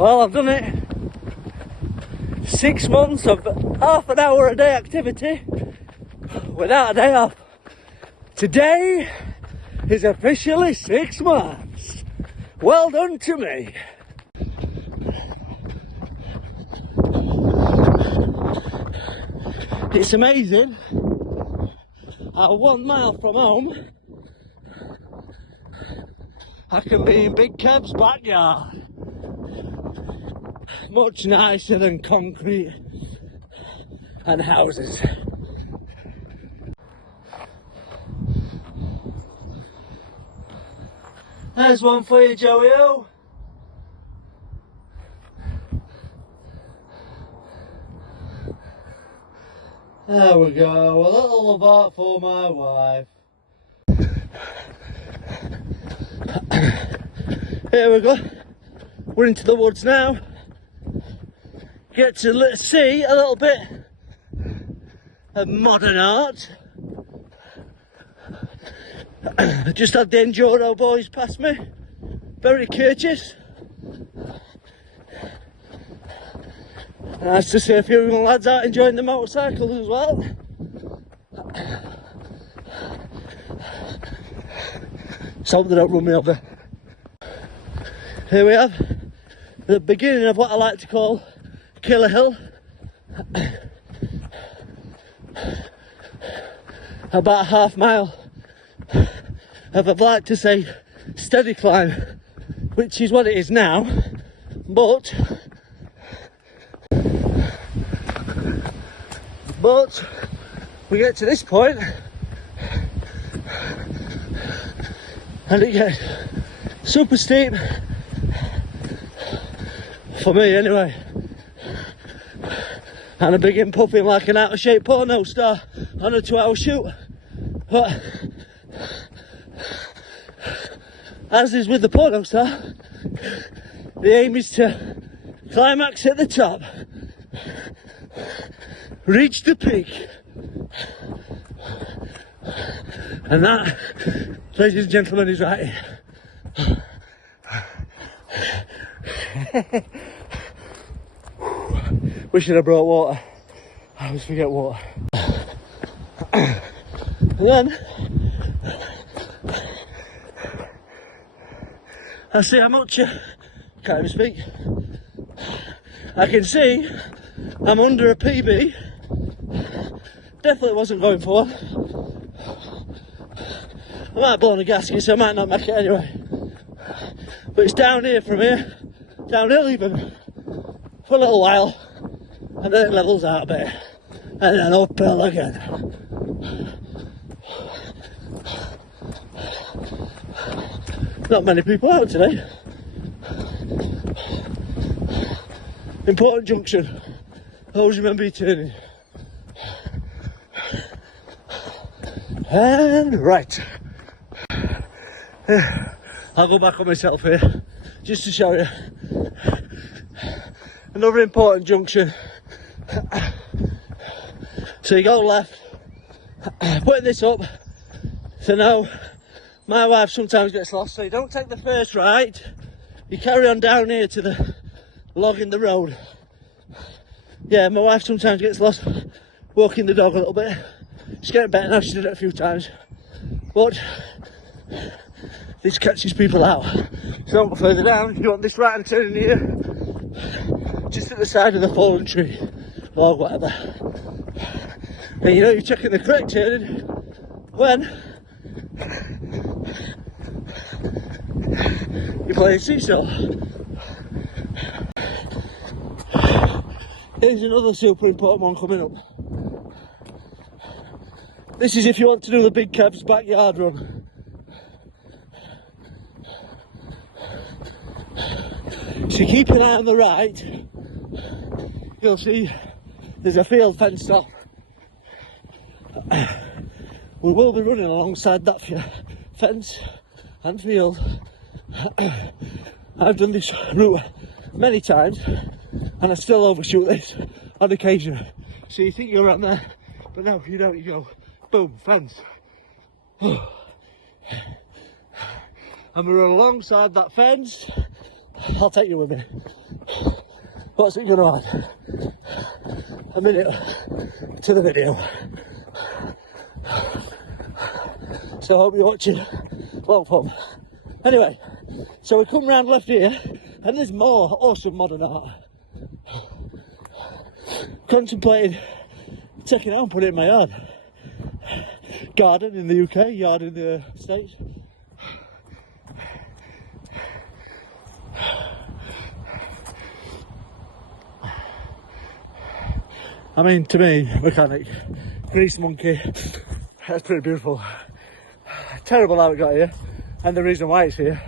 Well, I've done it. 6 months of half an hour a day activity without a day off. Today is officially 6 months. Well done to me. It's amazing how 1 mile from home I can be in Big Kev's backyard. Much nicer than concrete and houses. There's one for you, Joey. There we go, a little of art for my wife. Here we go. We're into the woods now. Get to see a little bit of modern art. Just had the Enduro boys past me, very courteous. Nice to see a few young lads out enjoying the motorcycles as well. Just hope they don't run me over. Here we have the beginning of what I like to call Killer Hill. About a half mile of, I'd like to say, steady climb, which is what it is now, but we get to this point and it gets super steep, for me anyway, and I begin puffing like an out of shape porno star on a 2-hour shoot. But as is with the porno star, the aim is to climax at the top, reach the peak, and that, ladies and gentlemen, is right here. Wishing I brought water. I always forget water. And then I see how much can't even speak. I can see I'm under a PB. Definitely wasn't going for one. I might have blown a gasket, so I might not make it anyway. But it's down here from here, downhill even, for a little while, and then it levels out a bit, and then uphill again. Not many people out today. Important junction. Always remember your turning. And right. I'll go back on myself here, just to show you. Another important junction. So you go left, putting this up, so now my wife sometimes gets lost, so you don't take the first right, you carry on down here to the log in the road. Yeah, my wife sometimes gets lost walking the dog a little bit. She's getting better now, she did it a few times, but this catches people out. So don't go further down, you want this right hand turn in here, just at the side of the fallen tree, or whatever. And you know you're checking the correct turning when you're playing seesaw. Here's another super important one coming up. This is if you want to do the Big Kev's backyard run. So keep an eye on the right, you'll see there's a field fenced off. We will be running alongside that fence and field. I've done this route many times and I still overshoot this on occasion. So you think you're around there, but no, you don't, you go boom, fence. And we run alongside that fence. I'll take you with me. what's it gonna add? A minute to the video. So I hope you're watching. Well fun. Anyway, so we come round left here, and there's more awesome modern art. Contemplated taking it out and put it in my yard. Garden in the UK, yard in the States. I mean, to me, mechanic, grease monkey, that's pretty beautiful. Terrible how it got here, and the reason why it's here.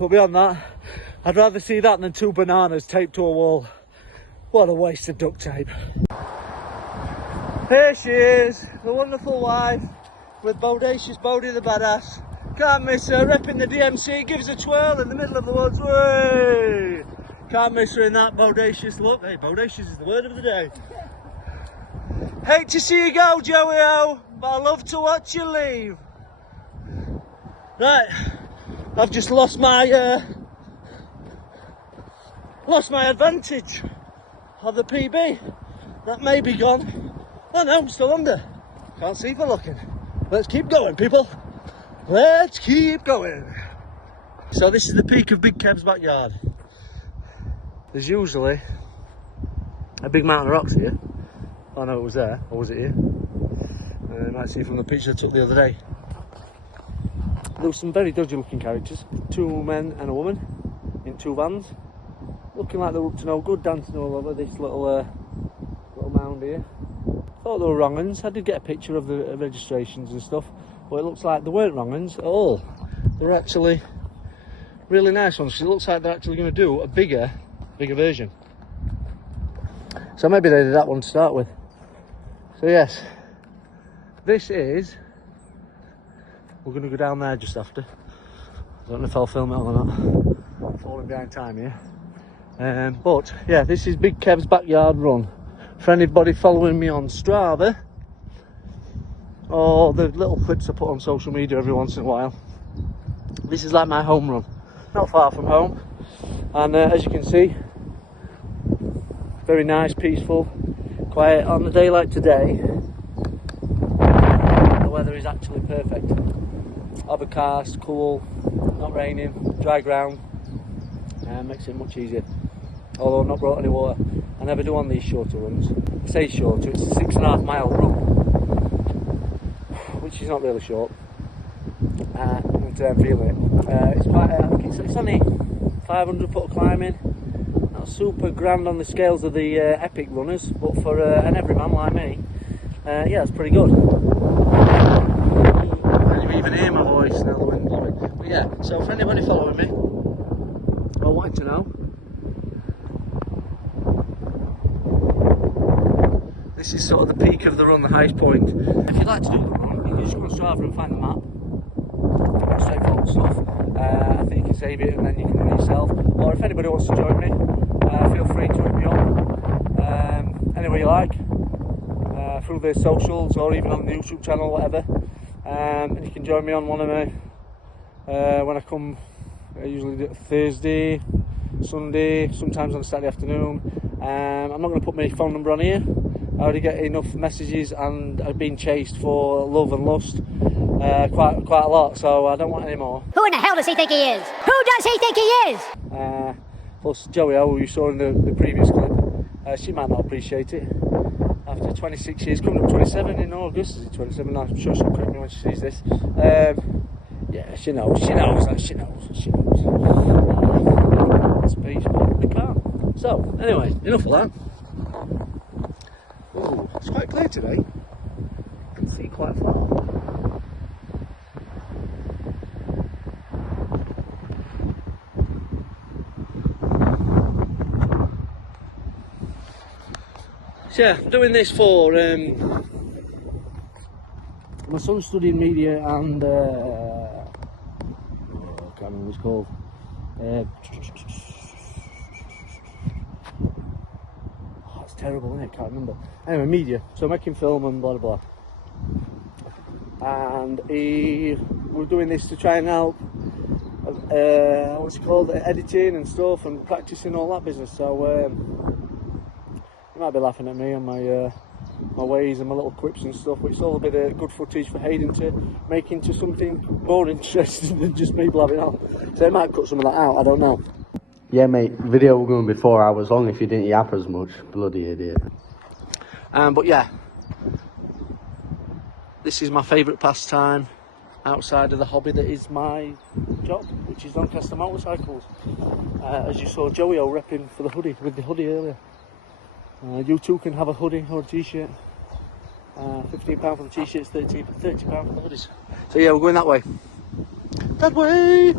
But beyond that, I'd rather see that than 2 bananas taped to a wall. What a waste of duct tape. Here she is, the wonderful wife with bodacious Bodie the badass. Can't miss her, repping the DMC, gives a twirl in the middle of the woods. Way! Can't miss her in that bodacious look. Hey, bodacious is the word of the day. Hate to see you go, Joey-O, but I love to watch you leave. Right, I've just lost my advantage of the PB. That may be gone. Oh no, I'm still under. Can't see for looking. Let's keep going, people. Let's keep going. So this is the peak of Big Kev's backyard. There's usually a big mountain of rocks here. Oh no, it was there, or was it here? You might see from the picture I took the other day. There were some very dodgy looking characters. 2 men and a woman in 2 vans. Looking like they were up to no good, dancing all over this little mound here. Thought they were wrong uns. I did get a picture of the registrations and stuff, but it looks like they weren't wrong uns at all. They're actually really nice ones. It looks like they're actually going to do a bigger version. So maybe they did that one to start with. So yes, this is. We're going to go down there just after. I don't know if I'll film it or not. Falling behind time here. But yeah, this is Big Kev's backyard run. For anybody following me on Strava, or the little clips I put on social media every once in a while, this is like my home run. Not far from home, and as you can see, very nice, peaceful, quiet. On a day like today, the weather is actually perfect. Overcast, cool, not raining, dry ground, makes it much easier. Although I've not brought any water. I never do on these shorter runs. I say shorter, it's a 6.5 mile run, which is not really short. Until I'm feeling it. It's quite, I think it's only 500 foot of climbing. Not super grand on the scales of the epic runners, but for an everyman like me, yeah, it's pretty good. Can you even hear my voice now, the wind blowing? But yeah, so for anybody following me, or wanting to know, this is sort of the peak of the run, the highest point. If you'd like to do the run, you can just go on Strava and find the map. Straightforward stuff. I think you can save it and then you can run it yourself. Or if anybody wants to join me, feel free to hit me up. Anywhere you like. Through the socials or even on the YouTube channel, whatever. And you can join me on one of my, when I come, I usually do it Thursday, Sunday, sometimes on a Saturday afternoon. I'm not going to put my phone number on here. I already get enough messages and I've been chased for love and lust quite a lot, so I don't want any more. Who in the hell does he think he is? Who does he think he is? Plus Joey-O, who you saw in the previous clip, she might not appreciate it. After 26 years, coming up 27 in August, is it 27? I'm sure she'll correct me when she sees this. Yeah, she knows. Speech, but they can't. So, anyway, enough of that. Ooh, it's quite clear today. I can see quite far. So yeah, I'm doing this for my son's studying media and I can't remember what it's called. It's terrible, isn't it? Can't remember. Anyway, media. So making film and blah blah blah. And we're doing this to try and help what's it called, editing and stuff and practicing all that business. So you might be laughing at me and my ways and my little quips and stuff, but it's all a bit of good footage for Hayden to make into something more interesting than just me blabbing on. So I might cut some of that out, I don't know. Yeah, mate, video was going to be 4 hours long if you didn't yap as much. Bloody idiot. But yeah, this is my favourite pastime outside of the hobby that is my job, which is Doncaster motorcycles. As you saw Joey O repping for the hoodie, with the hoodie earlier. You too can have a hoodie or a t-shirt. £15 for the t-shirts, £30 for the hoodies. So yeah, we're going that way. That way!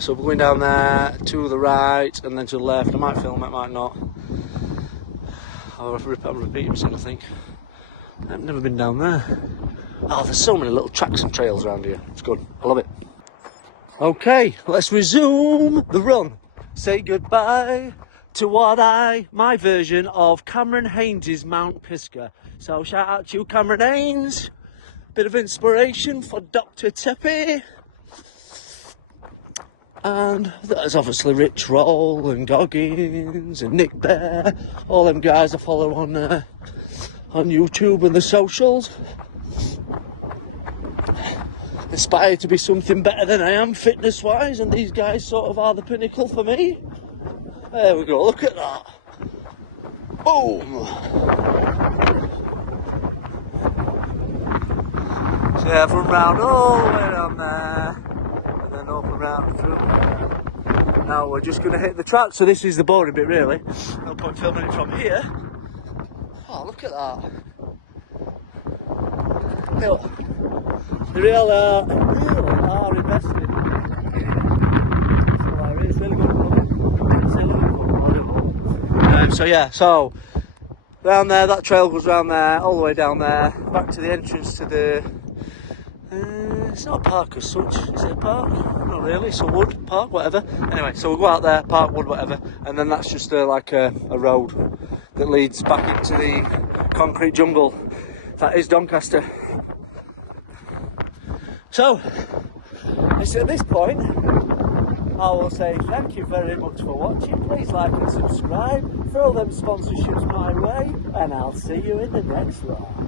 So we're going down there, to the right, and then to the left. I might film it, might not. I'll repeat everything, I think. I've never been down there. Oh, there's so many little tracks and trails around here. It's good. I love it. Okay, let's resume the run. Say goodbye to my version of Cameron Haynes' Mount Pisgah. So shout out to you, Cameron Haynes. Bit of inspiration for Dr. Teppy. And there's obviously Rich Roll and Goggins and Nick Bear. All them guys I follow on YouTube and the socials. Aspire to be something better than I am fitness wise, and these guys sort of are the pinnacle for me. There we go, look at that. Boom! So yeah, I've run round all the way down there and then up and round through there. Now we're just going to hit the track, so this is the boring bit really. No point filming it from here. Oh, look at that. They really are invested in it. It's really good. So yeah, so down there, that trail goes round there, all the way down there, back to the entrance to the. It's not a park as such. Is it a park? Not really. It's a wood park, whatever. Anyway, so we'll go out there, park, wood, whatever, and then that's just like a road that leads back into the concrete jungle that is Doncaster. So, it's at this point I will say thank you very much for watching. Please like and subscribe, throw them sponsorships my way, and I'll see you in the next one.